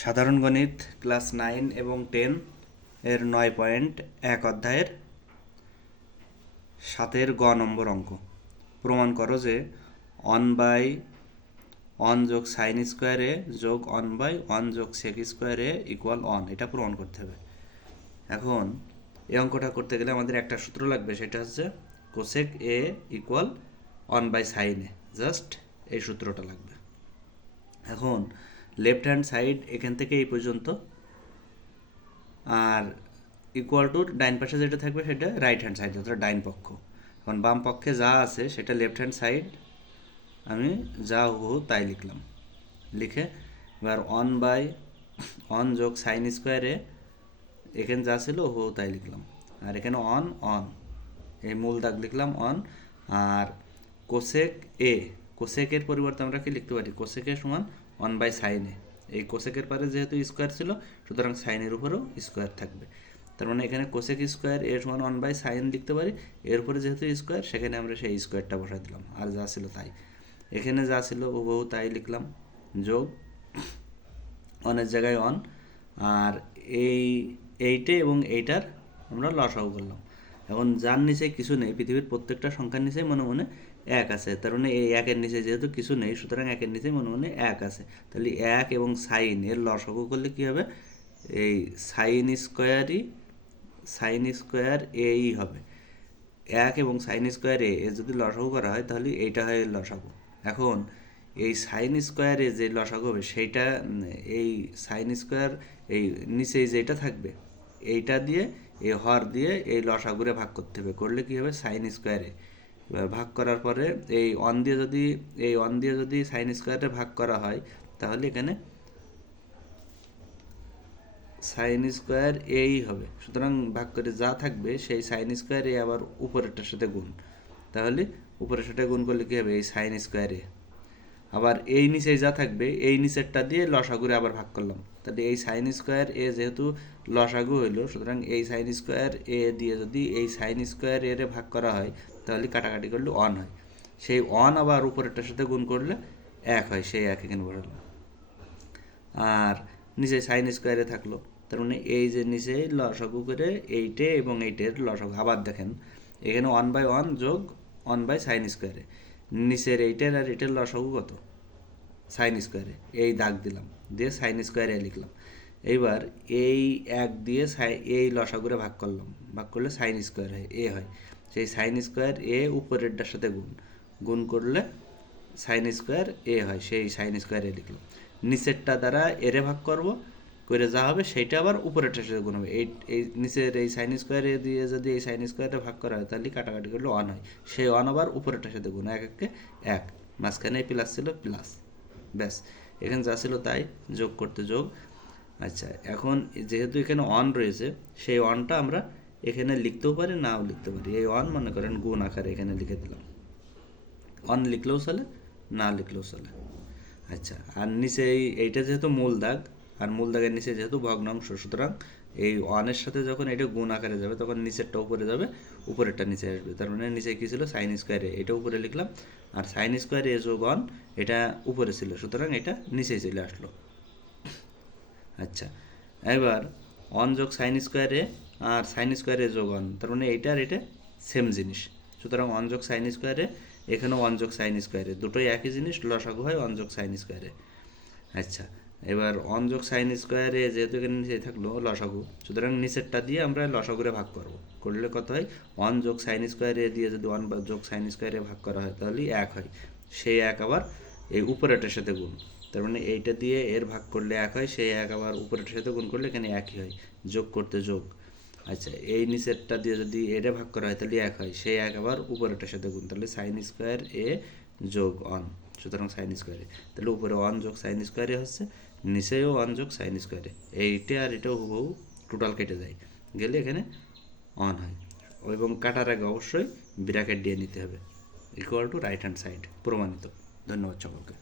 সাধারণ গণিত ক্লাস 9 এবং 10 এর 9.1 অধ্যায়ের 7 গ নম্বর অঙ্ক। প্রমাণ করো যে 1/1 যোগ সাইন স্কোয়ারে যোগ 1/1 যোগ সেক স্কোয়ারে ইকুয়াল 1, এটা প্রমাণ করতে হবে। এখন এই অঙ্কটা করতে গেলে আমাদের একটা সূত্র লাগবে, সেটা হচ্ছে cosec A equal 1/sin a, just এই সূত্রটা লাগবে। এখন লেফট হ্যান্ড সাইড এখান থেকে এই পর্যন্ত, আর ইকুয়াল টু ডাইন পাশে যেটা থাকবে সেটা রাইট হ্যান্ড সাইড, অর্থাৎ ডাইন পক্ষ। এখন বাম পক্ষে যা আছে সেটা লেফট হ্যান্ড সাইড আমি যা হুবহু তাই লিখলাম। লিখে এবার 1/1 যোগ সাইন স্কোয়ারে এখানে যা ছিল হুবহু তাই লিখলাম, আর এখানে অন এই মূল দাগ লিখলাম অন। আর কোসেকের পরিবর্তে আমরা কি লিখতে পারি, কোসেক এ সমান 1/sin a। এই কোসেকের পারে যেহেতু স্কোয়ার ছিল, সুতরাং সাইনের উপরেও স্কোয়ার থাকবে। তার মানে এখানে কোসেক স্কোয়ার এ সমান 1/sin লিখতে পারি, এর উপরে যেহেতু স্কোয়ার সেখানে আমরা সেই স্কোয়ারটা বসাই দিলাম, আর যা ছিল তাই। এখানে যা ছিল হুবহু তাই লিখলাম, যোগ অনের জায়গায় অন, আর এইটে এবং এইটার আমরা লসাগু করলাম। এখন যার নিচে কিছু নেই, পৃথিবীর প্রত্যেকটা সংখ্যার নিচে মনে মনে এক আছে, তার মানে এই একের নিচে যেহেতু কিছু নেই, সুতরাং একের নিচে মনে মনে এক আছে। তাহলে এক এবং সাইন এর লসাগু করলে কী হবে, এই সাইন স্কোয়ার এই হবে। এক এবং সাইন স্কোয়ার এ যদি লসাগু করা হয় তাহলে এইটা হয় লসাগু। এখন এই সাইন স্কোয়ারে যে লসাগু হবে সেইটা, এই সাইন স্কোয়ার এই নিচে যেটা থাকবে এইটা দিয়ে এই হর দিয়ে এই লসাগুরে ভাগ করতে হবে। করলে কী হবে, সাইন স্কোয়ারে ভাগ করার পরে এই অন দিয়ে যদি সাইন স্কোয়ারে ভাগ করা হয় তাহলে এখানে সাইন স্কোয়ার এই হবে। সুতরাং ভাগ করে যা থাকবে সেই সাইন স্কোয়ার এ আবার উপরেরটার সাথে গুণ, তাহলে উপরের সাথে গুণ করলে কী হবে, এই সাইন স্কোয়ার এ। আবার এই নিচে যা থাকবে এই নিচেরটা দিয়ে লসাগুরে আবার ভাগ করলাম, তাহলে এই সাইন স্কোয়ার এ যেহেতু লসাগু হইল, সুতরাং এই সাইন স্কোয়ার এ দিয়ে যদি এই সাইন স্কোয়ার এর ভাগ করা হয় তাহলে কাটাকাটি করলে অন হয়। সেই অন আবার উপরেরটার সাথে গুণ করলে এক হয়, সেই এক এখানে বসালাম। আর নিচে সাইন স্কোয়ারে থাকলো, তার মানে এই যে নিচে লসাগু করে এইটে এবং এইটের লসাগু। আবার দেখেন এখানে 1/1 যোগ 1/sin স্কোয়ারে, নিচের এইটের আর এইটের লসাগু কত, সাইন স্কোয়ারে, এই দাগ দিলাম, দিয়ে সাইন স্কোয়ারে লিখলাম। এইবার এই এক দিয়ে এই লসাগুরে ভাগ করলাম, ভাগ করলে সাইন স্কোয়ার হয় এ হয়। সেই সাইন স্কোয়ার এ উপরেরটার সাথে গুণ করলে সাইন স্কোয়ার এ হয়, সেই সাইন স্কোয়ার এ লিখলাম। নিচেরটা দ্বারা এরে ভাগ করব, করে যা হবে সেইটা আবার উপরেরটার সাথে গুণ হবে। এই নিচের এই সাইন স্কোয়ার এ দিয়ে যদি এই সাইন স্কোয়ারে ভাগ করা হয় তাহলে কাটাকাটি করলে অন হয়, সেই অন আবার উপরেরটার সাথে গুণ, এক একে এক, মাঝখানে প্লাস ছিল প্লাস, ব্যাস এখানে যা ছিল তাই, যোগ করতে যোগ। আচ্ছা, এখন যেহেতু এখানে অন রয়েছে, সেই অনটা আমরা এখানে লিখতেও পারি নাও লিখতে পারি। এই অন মনে করেন গুণ আকারে এখানে লিখে দিলাম, অন লিখলেও চলে না লিখলেও চলে। আচ্ছা, আর নিচে এইটা যেহেতু মূল দাগ, আর মূল দাগের নিচে যেহেতু ভগ্নাংশ, সুতরাং এই অনের সাথে যখন এটা গুণ আকারে যাবে তখন নিচেরটা উপরে যাবে, উপরেরটা নিচে আসবে। তার মানে নিচে কী ছিল, সাইন স্কোয়ারে, এটা উপরে লিখলাম, আর সাইন স্কোয়ারে এ যোগ অন এটা উপরে ছিল, সুতরাং এটা নিচেই চলে আসলো। আচ্ছা, এবার অন যোগ সাইন স্কোয়ারে আর সাইন স্কোয়ারে যোগ অন, তার মানে এইটা আর এটা সেম জিনিস, সুতরাং অন যোগ সাইন স্কোয়ারে, এখানেও অন যোগ সাইন স্কোয়ারে, দুটোই একই জিনিস, লসাগু হয় অন যোগ সাইন স্কোয়ারে। আচ্ছা, এবার অন যোগ সাইন স্কোয়ারে যেহেতু এখানে নিচে থাকলো লসাগু, সুতরাং নিচেরটা দিয়ে আমরা লসাগুরে ভাগ করবো, করলে কত হয়, অন যোগ সাইন স্কোয়ারে দিয়ে যদি অন যোগ সাইন স্কোয়ারে ভাগ করা হয় তাহলে এক হয়, সেই এক আবার এই উপরেটার সাথে গুণ, তার মানে এইটা দিয়ে এর ভাগ করলে এক হয়, সেই এক আবার উপরেটার সাথে গুণ করলে এখানে একই হয়, যোগ করতে যোগ। আচ্ছা, এই নিচেরটা দিয়ে যদি এরে ভাগ করা হয় তাহলে এক হয়, সেই এক আবার উপরেটার সাথে গুণ, তাহলে সাইন স্কোয়ার এ যোগ অন, সুতরাং সাইন স্কোয়ারে, তাহলে উপরে ওয়ান যোগ সাইন স্কোয়ারে হচ্ছে, নিচেও ওয়ান যোগ সাইন স্কোয়ারে, এইটা আর এটাও হুবহু টোটাল কেটে যায়, গেলে এখানে অন হয়। এবং কাটার আগে অবশ্যই ব্র্যাকেট দিয়ে নিতে হবে, equal to right hand side, প্রমাণিত। ধন্যবাদ সকলকে।